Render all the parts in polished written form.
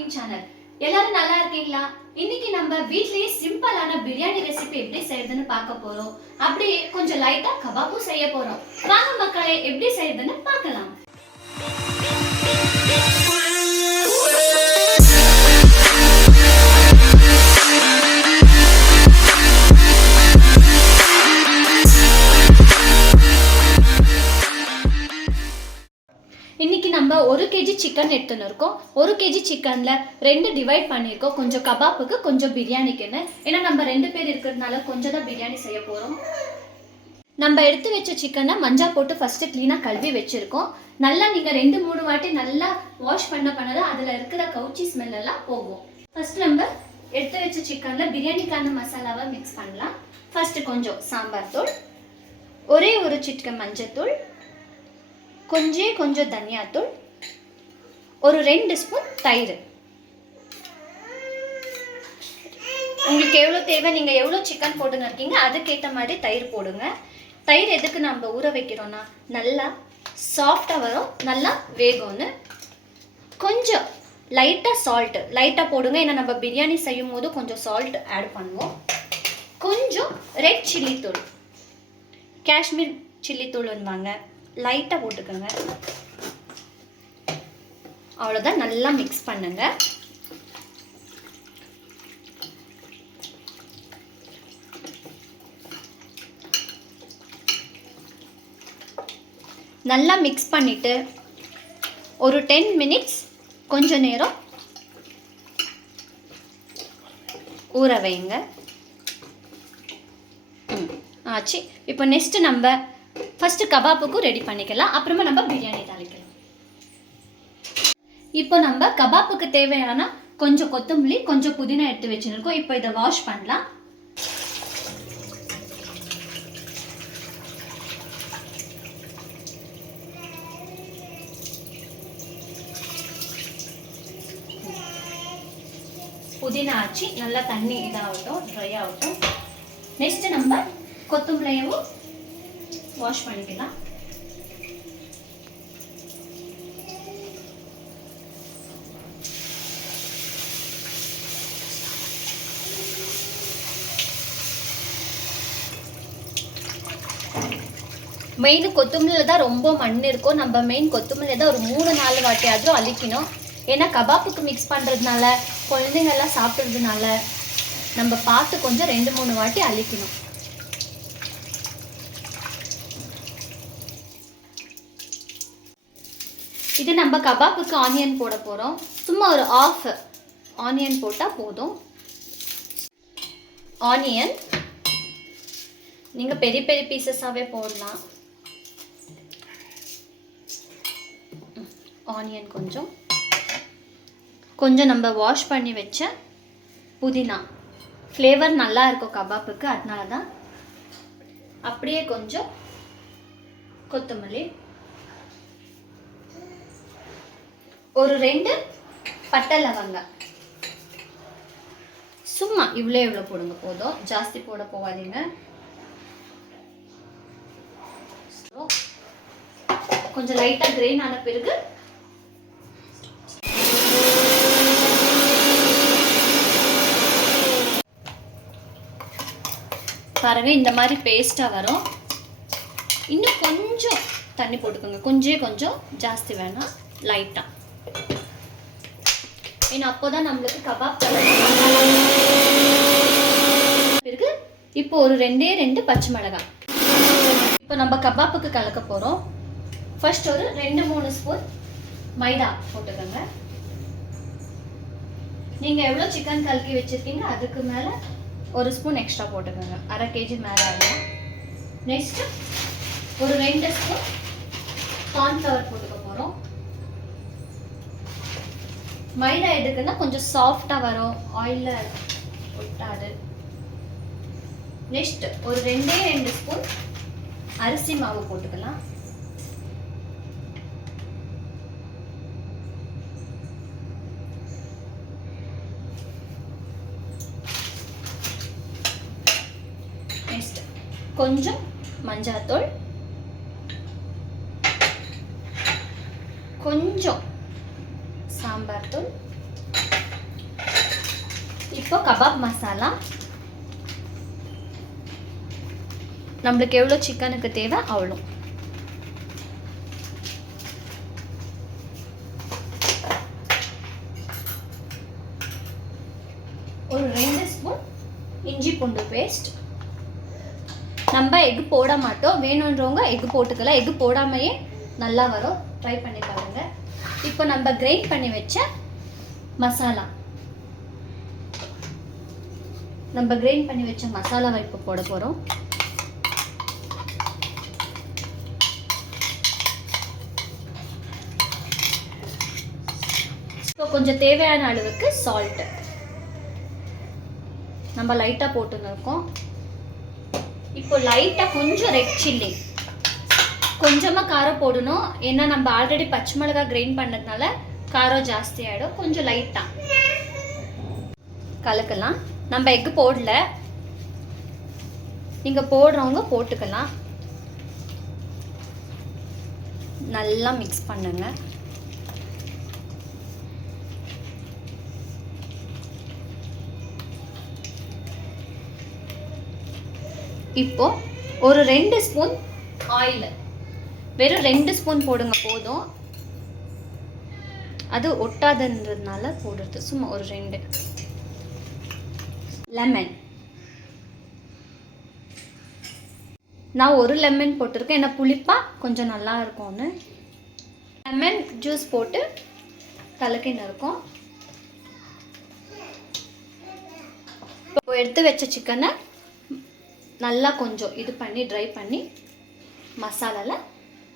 Cooking channel. எல்லாரும் நல்லா இருக்கீங்களா? இன்னைக்கு நம்ம வீட்லயே சிம்பிளான பிரியாணி ரெசிபி எப்படி செய்யறதுன்னு பார்க்க போறோம். அப்படியே கொஞ்சம் லைட்டா கபாபும் செய்ய போறோம். வாங்க மக்களே, எப்படி செய்யறதுன்னு பார்க்கலாம். இன்னைக்கு நம்ம 1 kg சிக்கன் எடுத்துன்னு இருக்கோம். 1 kg சிக்கன்ல 2 டிவைட் பண்ணியிருக்கோம். கொஞ்சம் கபாப்புக்கு, கொஞ்சம் பிரியாணிக்குன்னு. ஏன்னா நம்ம 2 பேர் இருக்கிறதுனால கொஞ்சம் தான் பிரியாணி செய்ய போகிறோம். நம்ம எடுத்து வச்ச சிக்கனை மஞ்சள் போட்டு ஃபஸ்ட்டு க்ளீனாக கழுவி வச்சுருக்கோம். நல்லா நீங்கள் 2-3 வாட்டி நல்லா வாஷ் பண்ணதான் அதில் இருக்கிற கவுச்சி ஸ்மெல் எல்லாம் போகும். ஃபஸ்ட்டு நம்ம எடுத்து வச்ச சிக்கனில் பிரியாணிக்கான மசாலாவை மிக்ஸ் பண்ணலாம். ஃபஸ்ட்டு கொஞ்சம் சாம்பார் தூள், ஒரே ஒரு சிட்டிகை மஞ்சத்தூள், கொஞ்சம் தனியாத்தூள், ஒரு 2 ஸ்பூன் தயிர். உங்களுக்கு எவ்வளோ தேவை, நீங்கள் எவ்வளோ சிக்கன் போட்டுன்னு இருக்கீங்க அதுக்கேற்ற மாதிரி தயிர் போடுங்க. தயிர் எதுக்கு நம்ம ஊற வைக்கிறோன்னா நல்லா சாஃப்டாக வரும், நல்லா வேகும்னு. கொஞ்சம் லைட்டாக சால்ட்டு லைட்டாக போடுங்க, ஏன்னா நம்ம பிரியாணி செய்யும் போது கொஞ்சம் சால்ட் ஆட் பண்ணுவோம். கொஞ்சம் ரெட் சில்லி தூள், காஷ்மீர் சில்லி தூள் வாங்க, லைட்டாக போட்டுக்கோங்க. அவ்வளோதான், நல்லா மிக்ஸ் பண்ணுங்க. நல்லா மிக்ஸ் பண்ணிட்டு ஒரு 10 மினிட்ஸ் கொஞ்ச நேரம் ஊற வைங்க. ஆச்சு. இப்போ நெக்ஸ்ட்டு நம்ம ஃபஸ்ட்டு கபாப்புக்கும் ரெடி பண்ணிக்கலாம், அப்புறமா நம்ம பிரியாணி தாளிக்கலாம். இப்போ நம்ம கபாப்புக்கு தேவையான கொஞ்சம் கொத்தமல்லி, கொஞ்சம் புதினா எடுத்து வச்சுருக்கோம். இப்போ இதை வாஷ் பண்ணலாம். புதினா ஆச்சு, நல்லா தண்ணி இதாகட்டும், ட்ரை ஆகட்டும். நெக்ஸ்ட்டு நம்ம கொத்தமல்லியவும் வாஷ் பண்ணிக்கலாம். மெயின் கொத்தமல்லியில் தான் ரொம்ப மண் இருக்கும். நம்ம மெயின் கொத்தமல்லியில் தான் ஒரு 3-4 வாட்டியாவது அழிக்கணும். ஏன்னா கபாப்புக்கு மிக்ஸ் பண்ணுறதுனால, குழந்தைங்கள்லாம் சாப்பிட்றதுனால நம்ம பார்த்து கொஞ்சம் 2-3 வாட்டி அழிக்கணும். இது நம்ம கபாப்புக்கு ஆனியன் போட போகிறோம். சும்மா ஒரு 1/2 ஆனியன் போட்டால் போதும். ஆனியன் நீங்கள் பெரிய பெரிய பீசஸாகவே போடலாம். ஆனியன் கொஞ்சம் நம்ம வாஷ் பண்ணி வச்ச புதினா, ஃப்ளேவர் நல்லா இருக்கும் கபாப்புக்கு, அதனால தான். அப்படியே கொஞ்சம் கொத்தமல்லி, ஒரு 2 பட்டை லவங்கம். சும்மா இவ்வளோ போடுங்க போதும், ஜாஸ்தி போட போகாதீங்க. கொஞ்சம் லைட்டாக கிரெயின் ஆன பிறகு பாருங்க, இந்த மாதிரி பேஸ்ட்டாக வரும். இன்னும் கொஞ்சம் தண்ணி போட்டுக்கோங்க, கொஞ்சம் ஜாஸ்தி வேணாம், லைட்டாக. ஏன்னா அப்போதான் நம்மளுக்கு கபாப் பிறகு இப்போ ஒரு 2 பச்சை மிளகாய். இப்போ நம்ம கபாப்புக்கு கலக்க போகிறோம். ஃபர்ஸ்ட் ஒரு 2-3 ஸ்பூன் மைதா போட்டுக்கோங்க. நீங்கள் எவ்வளோ சிக்கன் கலக்கி வச்சுருக்கீங்க அதுக்கு மேலே ஒரு ஸ்பூன் எக்ஸ்ட்ரா போட்டுக்கோங்க, 1/2 kg மேலே ஆகும். நெக்ஸ்ட்டு ஒரு 2 ஸ்பூன் கார்ன்ஃப்ளவர் போட்டுக்க போகிறோம். மைதா எதுக்குன்னா கொஞ்சம் சாஃப்டாக வரும், ஆயிலில் ஒட்டாது. நெக்ஸ்ட் ஒரு 2 ஸ்பூன் அரிசி மாவு போட்டுக்கலாம். நெக்ஸ்ட் கொஞ்சம் மஞ்சள், கொஞ்சம் சாம்பார் தூள், இப்போ கபாப் மசாலா நம்மளுக்கு எவ்வளோ சிக்கனுக்கு தேவை அவ்வளோ. ஒரு 2 ஸ்பூன் இஞ்சி பூண்டு பேஸ்ட். நம்ம எக் போட மாட்டோம், வேணுன்றவங்க எக் போட்டுக்கலாம். எக் போடாமையே நல்லா வரும், ட்ரை பண்ணி பாருங்க. இப்போ நம்ம கிரைண்ட் பண்ணி வச்ச மசாலா, மசாலாவை இப்போ போட போகிறோம். இப்போ கொஞ்சம் தேவையான அளவுக்கு சால்ட் நம்ம லைட்டாக போட்டுன்னு இருக்கோம். இப்போ லைட்டாக கொஞ்சம் ரெட் சில்லி, கொஞ்சமாக காரம் போடணும். ஏன்னா நம்ம ஆல்ரெடி பச்சை மிளகா கிரைண்ட் பண்ணதுனால காரம் ஜாஸ்தி ஆகிடும். கொஞ்சம் லைட்டாக கலக்கலாம். நம்ம எக் போடல, நீங்கள் போடுறவங்க போட்டுக்கலாம். நல்லா மிக்ஸ் பண்ணுங்க. இப்போ ஒரு 2 ஸ்பூன் ஆயில், வெறும் 2 ஸ்பூன் போடுங்க போதும். அது ஒட்டாதுன்றதுனால போடுறது, சும்மா ஒரு 2. லெமன், நான் ஒரு லெமன் போட்டிருக்கேன், ஏன்னா புளிப்பாக கொஞ்சம் நல்லா இருக்கும்னு. லெமன் ஜூஸ் போட்டு கலக்கின்னு இருக்கும். இப்போ எடுத்து வச்ச சிக்கனை நல்லா கொஞ்சம் இது பண்ணி ட்ரை பண்ணி மசாலாவில்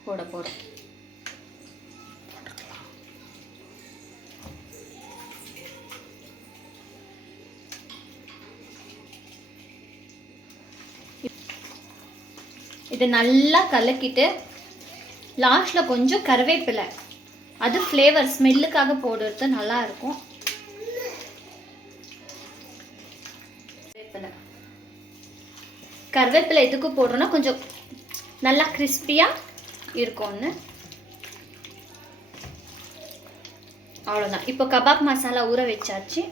போட போகிறோம். இது நல்லா கலக்கிட்டு லாஸ்ட்டில் கொஞ்சம் கருவேப்பிலை, அது ஃப்ளேவர் ஸ்மெல்லுக்காக போடுறது நல்லா இருக்கும். கருவேப்பிலை எதுக்கு போடுறோன்னா கொஞ்சம் நல்லா கிறிஸ்பியாக இருக்கும்னு. அவ்வளோதான். இப்போ கபாப் மசாலா ஊற வச்சாச்சு.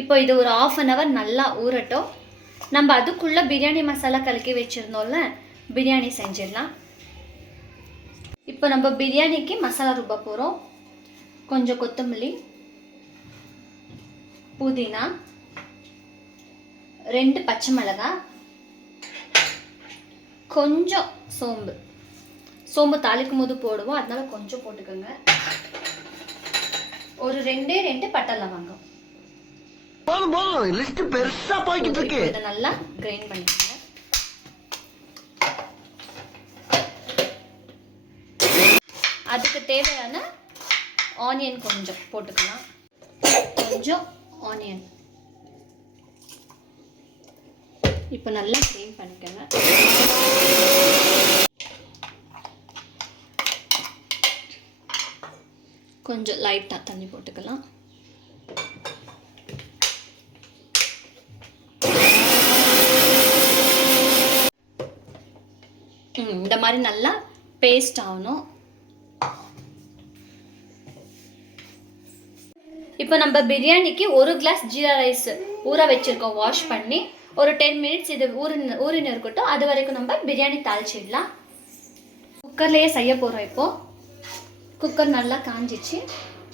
இப்போ இது ஒரு 1/2 hour நல்லா ஊறட்டும். நம்ம அதுக்குள்ளே பிரியாணி மசாலா கலக்கி வச்சுருந்தோம்ல, பிரியாணி செஞ்சிடலாம். இப்போ நம்ம பிரியாணிக்கு மசாலா ருப்ப போகிறோம். கொஞ்சம் கொத்தமல்லி, புதினா, 2 பச்சை மிளகாய், கொஞ்சம் சோம்பு தாளிக்கும் போது போடுவோம், அதனால கொஞ்சம் போட்டுக்கோங்க. ஒரு 2 பட்டை லவங்கம். இதை நல்லா கிரைண்ட் பண்ணிக்கோங்க. அதுக்கு தேவையான ஆனியன் கொஞ்சம் போட்டுக்கலாம். கொஞ்சம் ஆனியன் இப்போ நல்லா கிரைண்ட் பண்ணிக்கோங்க. கொஞ்சம் லைட்டாக தண்ணி போட்டுக்கலாம். இந்த மாதிரி நல்லா பேஸ்ட் ஆகணும். இப்போ நம்ம பிரியாணிக்கு 1 கிளாஸ் ஜீரா ரைஸ் ஊற வச்சிருக்கோம், வாஷ் பண்ணி. ஒரு 10 மினிட்ஸ் இது ஊறின்னு இருக்கட்டும். அது வரைக்கும் நம்ம பிரியாணி தாளிச்சிடலாம். குக்கர்லேயே செய்ய போகிறோம். இப்போது குக்கர் நல்லா காஞ்சிச்சு.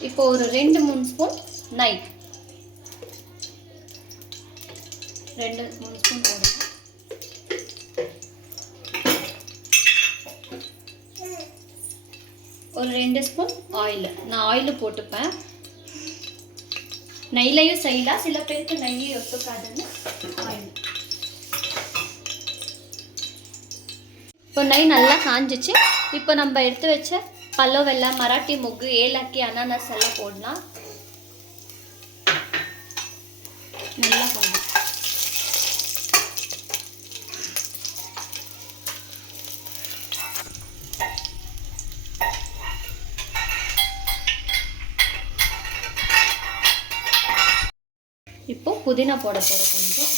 இப்போ ஒரு 2-3 ஸ்பூன் நெய், 2-3 ஸ்பூன் போடுங்க. ஒரு 2 ஸ்பூன் ஆயில், நான் ஆயில் போட்டுப்பேன். நெய்லையும் செய்யலாம், சில பேருக்கு நெய்யை ஒத்துக்காதுன்னு ஆயில். இப்போ நெய் நல்லா காஞ்சிச்சு. இப்போ நம்ம எடுத்து வச்ச பல்லோ வெல்லம், மராட்டி மொக்கு, ஏலக்கி, அனானஸ் எல்லாம் போடலாம். நல்லா போடணும். இப்போ புதினா போட போகிறோம். கொஞ்சம்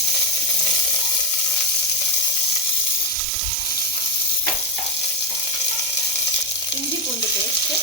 இஞ்சி பூண்டு பேஸ்ட்டு,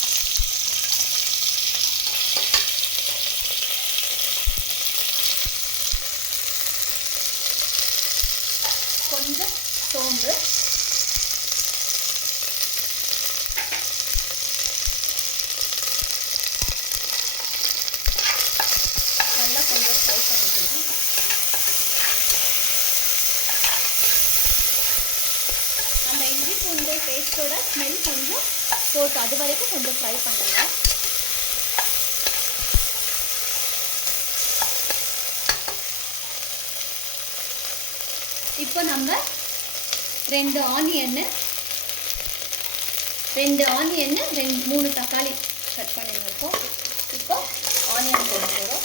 வேகட்டும், அது வரைக்கும் கொஞ்சம் ஃப்ரை பண்ணுங்க. இப்போ நம்ம 2 ஆனியன் 3 தக்காளி கட் பண்ணியிருக்கோம். இப்போ ஆனியன் போட போகிறோம்.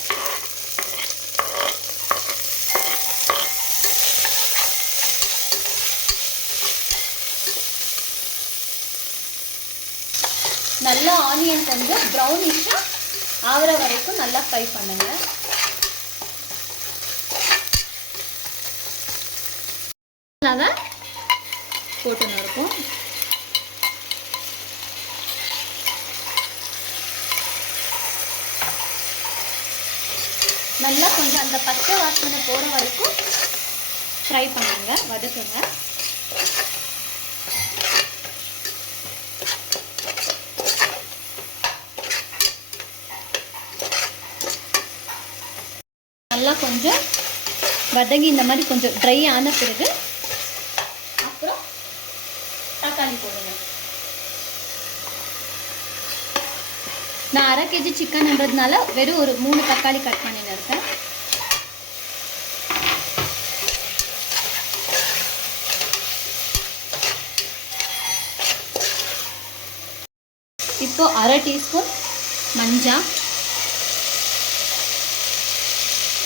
நல்லா ஆனியன் கொஞ்சம் ப்ரௌனிஷாக ஆகிற வரைக்கும் நல்லா ஃப்ரை பண்ணுங்க. போட்டுன்னு இருக்கும். நல்லா கொஞ்சம் அந்த பச்சை வாசனை போகிற வரைக்கும் ஃப்ரை பண்ணுங்க, வதக்குங்க. நல்லா கொஞ்சம் வதங்கி இந்த மாதிரி கொஞ்சம் ட்ரை ஆன பிறகு அப்புறம் தக்காளி போடுங்க. நான் 1/2 kg சிக்கன்ன்றதுனால வெறும் ஒரு 3 தக்காளி கட் பண்ணின்னு இருக்கேன். இப்போ 1/2 டீஸ்பூன் மஞ்சள்,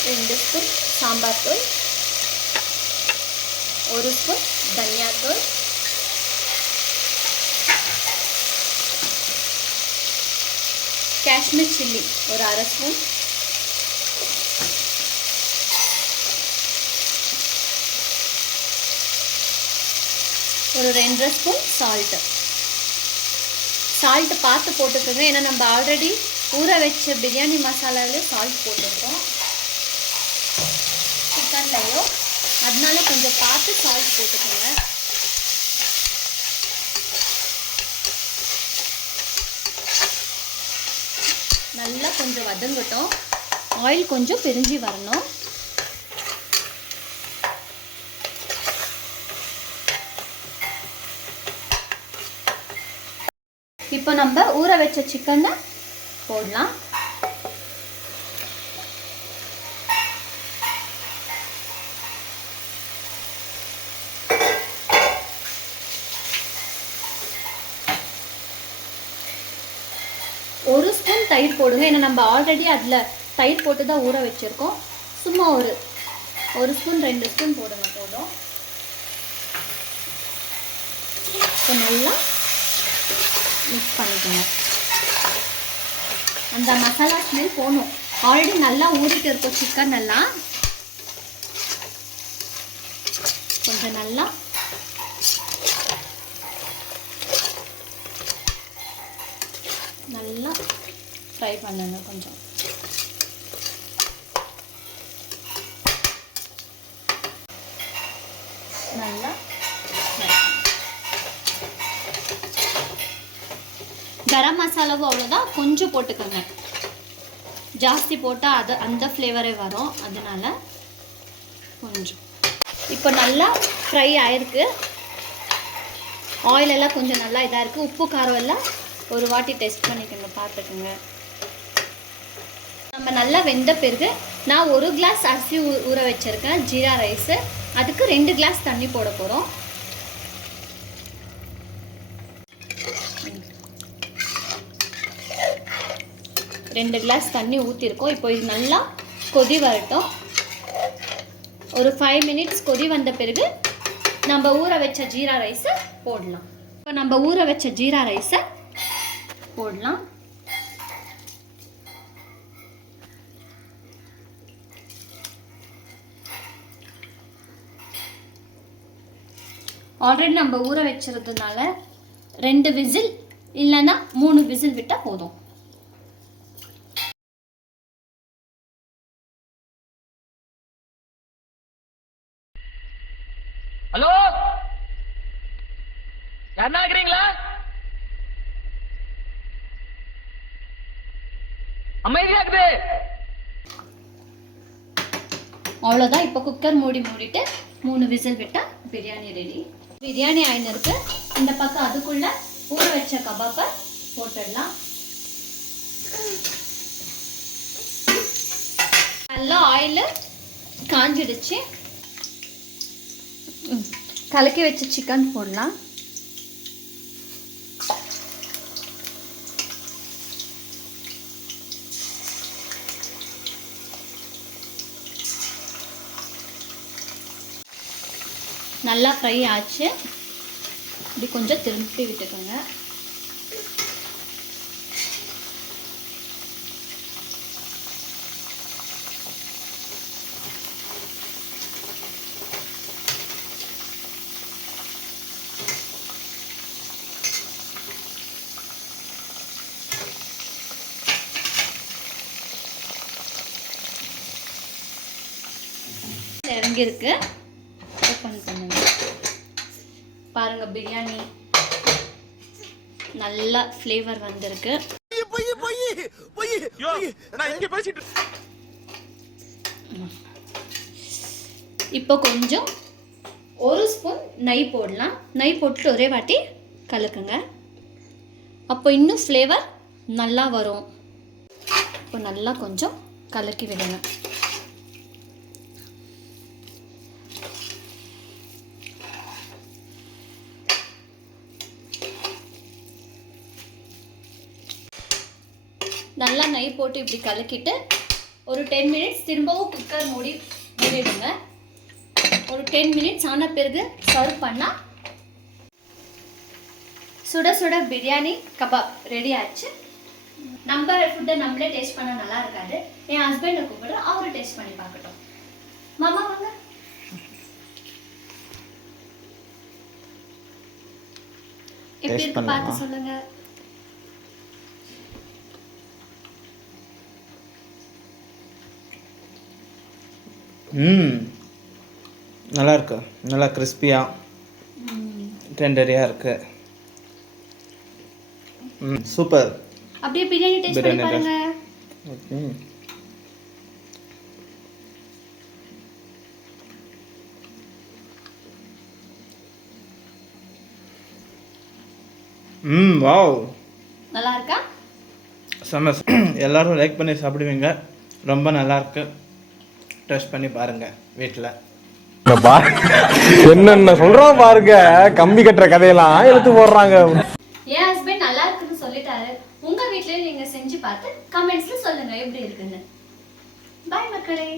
2 ஸ்பூன் சாம்பார் தூள், 1 ஸ்பூன் தனியா தூள், காஷ்மீர் சில்லி ஒரு 1/2 ஸ்பூன், ஒரு 2 ஸ்பூன் சால்ட்டு. சால்ட்டு பார்த்து போட்டுக்கோங்க, ஏன்னா நம்ம ஆல்ரெடி ஊற வச்ச பிரியாணி மசாலாவிலே சால்ட் போட்டிருக்கோம் சிக்கன்லையோ, அதனால கொஞ்சம் பார்த்து சால்ட் போட்டுக்கோங்க. நல்லா கொஞ்சம் வதங்கட்டும், ஆயில் கொஞ்சம் பிரிஞ்சு வரணும். இப்போ நம்ம ஊற வச்ச சிக்கனை போடலாம். ஒரு ஸ்பூன் தயிர் போடுங்க, ஏன்னா நம்ம ஆல்ரெடி அதில் தயிர் போட்டு தான் ஊற வச்சுருக்கோம். சும்மா ஒரு ஸ்பூன் 2 ஸ்பூன் போடுங்க போதும். இப்போ நல்லா மிக்ஸ் பண்ணிக்கோங்க. அந்த மசாலா ஸ்மெல் போகணும். ஆல்ரெடி நல்லா ஊறிட்டு இருக்கும் சிக்கன் எல்லாம். கொஞ்சம் நல்லா நல்லா ஃப்ரை பண்ணுங்க. கொஞ்சம் நல்லா கரம் மசாலாவும் அவ்வளோதான், கொஞ்சம் போட்டுக்கோங்க. ஜாஸ்தி போட்டால் அது அந்த ஃப்ளேவரே வரும், அதனால கொஞ்சம். இப்போ நல்லா ஃப்ரை ஆயிருக்கு, ஆயில் எல்லாம் கொஞ்சம் நல்லா இதாக இருக்குது. உப்பு காரம் எல்லாம் ஒரு வாட்டி டெஸ்ட் பண்ணிக்கோங்க, பார்த்துக்குங்க. நம்ம நல்லா வெந்த பிறகு நான் 1 கிளாஸ் அரிசி ஊற வச்சுருக்கேன், ஜீரா ரைஸு. அதுக்கு 2 கிளாஸ் தண்ணி போட போகிறோம். ரெண்டு கிளாஸ் தண்ணி ஊற்றிருக்கோம். இப்போ இது நல்லா கொதி வரட்டும். ஒரு 5 மினிட்ஸ் கொதி வந்த பிறகு நம்ம ஊற வச்ச ஜீரா ரைஸை போடலாம். இப்போ நம்ம ஊற வச்ச ஜீரா ரைஸை போடலாம். ஆல்ரெடி நம்ம ஊற வச்சிருந்ததுனால 2 விசில் இல்லைன்னா 3 விசில் விட்டால் போதும். ஹலோ, யாருன்னா இருக்கிறீங்களா? அமைதியா இருக்குது. அவ்வளோதான். இப்போ குக்கர் மூடிட்டு 3 விசில் விட்டால் பிரியாணி ரெடி. பிரியாணி ஆயின்னு இருக்கு. இந்த பக்கம் அதுக்குள்ள ஊற வச்ச கபாப்பை போட்டுடலாம். நல்லா ஆயில் காஞ்சிடுச்சு. கலக்கி வச்ச சிக்கன் போடலாம். நல்லா ஃப்ரை ஆச்சு. இப்படி கொஞ்சம் திருப்பி விட்டுக்கோங்க. இறங்கிருக்கு. ஓப்பன் பண்ணுங்க. பாருங்க, பிரியாணி நல்லா ஃப்ளேவர் வந்திருக்கு. இப்போ கொஞ்சம் 1 ஸ்பூன் நெய் போடலாம். நெய் போட்டுட்டு ஒரே வாட்டி கலக்குங்க. அப்போ இன்னும் ஃப்ளேவர் நல்லா வரும். இப்போ நல்லா கொஞ்சம் கலக்கி விடுங்க. நல்லா நெய் போட்டு இப்படி கலக்கிட்டு ஒரு 10 மினிட்ஸ் திரும்பவும் குக்கர் மூடிடுங்க. ஒரு 10 மினிட்ஸ் ஆன பிறகு சர்வ் பண்ணால் சுட சுட பிரியாணி கபாப் ரெடி ஆச்சு. நம்ம ஃபுட்டை நம்மளே டேஸ்ட் பண்ண நல்லா இருக்காது. என் ஹஸ்பண்டை கூப்பிடு, அவரு டேஸ்ட் பண்ணி பார்க்கட்டும். மாமா வாங்க. எப்படி இருக்கு பார்த்து சொல்லுங்க. நல்லா இருக்கு. நல்லா கிறிஸ்பியாக டெண்டரியாக இருக்கு. சூப்பர். அப்படியே பிரியாணி டேஸ்ட் பண்ணி பாருங்க. வாவ், நல்லா இருக்கா? செம்ம. எல்லாரும் லைக் பண்ணி சாப்பிடுவீங்க. ரொம்ப நல்லா இருக்கு. டெஸ்ட் பண்ணி பாருங்க வீட்டில். என்னென்ன சொல்றான் பாருங்க. கம்பி கட்டுற கதையெல்லாம் எடுத்து போடுறாங்க. என் ஹஸ்பண்ட் நல்லா இருக்குன்னு சொல்லிட்டாரு. உங்க வீட்லயே நீங்க செஞ்சு பார்த்து கமெண்ட்ஸ்ல சொல்லுங்க எப்படி இருக்குன்னு. பாய் மக்களே.